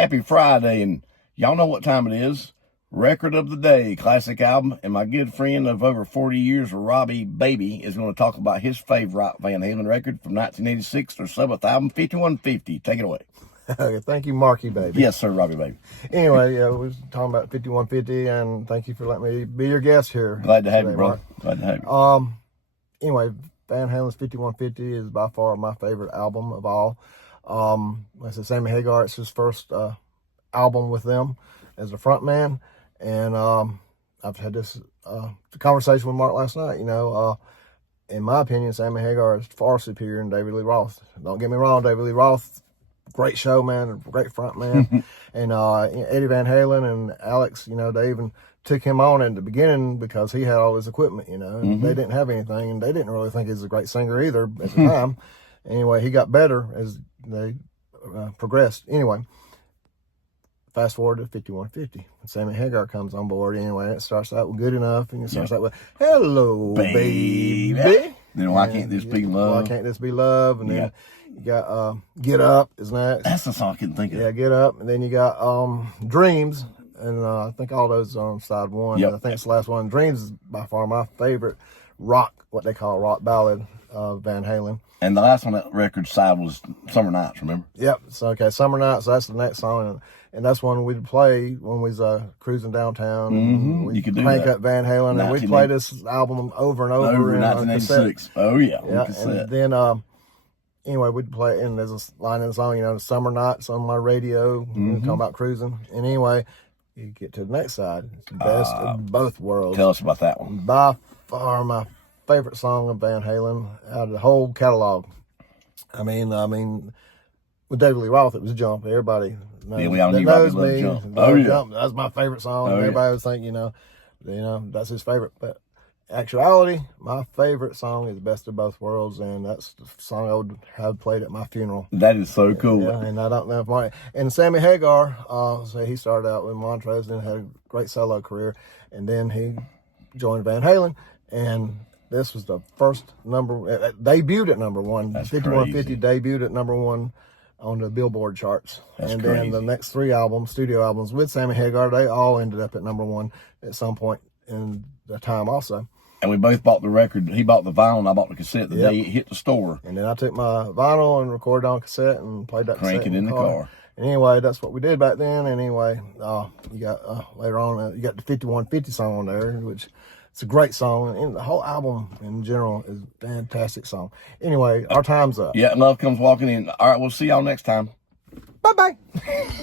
Happy Friday, and y'all know what time it is. Record of the Day, classic album, and my good friend of over 40 years, Robbie Baby, is going to talk about his favorite Van Halen record from 1986, their seventh album, 5150. Take it away. Thank you, Marky Baby. Yes, sir, Robbie Baby. Anyway, we was talking about 5150, and thank you for letting me be your guest here. Glad to have today, you, brother. Mark. Glad to have you. Anyway, Van Halen's 5150 is by far my favorite album of all. Like I said, Sammy Hagar, it's his first album with them as a front man. And I've had this conversation with Mark last night. In my opinion, Sammy Hagar is far superior than David Lee Roth. Don't get me wrong, David Lee Roth, great showman, great front man. And Eddie Van Halen and Alex, they even took him on in the beginning because he had all his equipment, and they didn't have anything, and they didn't really think he was a great singer either at the time. Anyway, he got better as they progressed. Anyway, fast forward to 5150. Sammy Hagar comes on board. Anyway, it starts out with Good Enough, and it starts out with Hello, baby. Then Why Can't This Be Love? Why Can't This Be Love? And then you got Get Up is next. That's the song I couldn't think of. Yeah, Get Up. And then you got Dreams. And I think all those are on side one. Yep. I think it's the last one. Dreams is by far my favorite rock, what they call rock ballad of Van Halen. And the last on that record side was Summer Nights, remember? Yep. So, okay, Summer Nights, that's the next song. And that's one we'd play when we was cruising downtown. You could do crank that. up Van Halen, and we'd play this album over and over. in 1986. Oh, yeah. Yeah, and then, anyway, we'd play it, and there's a line in the song, the Summer Nights on my radio, talking about cruising. And anyway, you get to the next side. It's the best of both worlds. Tell us about that one. By far my favorite song of Van Halen out of the whole catalog. I mean, with David Lee Roth, it was Jump. Everybody knows, we all knew Robbie loved me. Jump. Oh, yeah. Jump. That's my favorite song. Everybody would think, that's his favorite. But actuality, my favorite song is Best of Both Worlds, and that's the song I would have played at my funeral. That is so cool. Yeah, and I don't know if Marty and Sammy Hagar, so he started out with Montrose and had a great solo career, and then he joined Van Halen, and this was the first debuted at number one. That's 5150 debuted at number one on the Billboard charts. That's then the next three albums, studio albums with Sammy Hagar, they all ended up at number one at some point in the time also. And we both bought the record. He bought the vinyl, and I bought the cassette the day it hit the store. And then I took my vinyl and recorded on cassette and played that Crank cassette it in the car. And anyway, that's what we did back then. And anyway, you got later on, you got the 5150 song on there, which it's a great song. And the whole album in general is a fantastic song. Anyway, our time's up. Yeah, love comes walking in. All right, we'll see y'all next time. Bye-bye.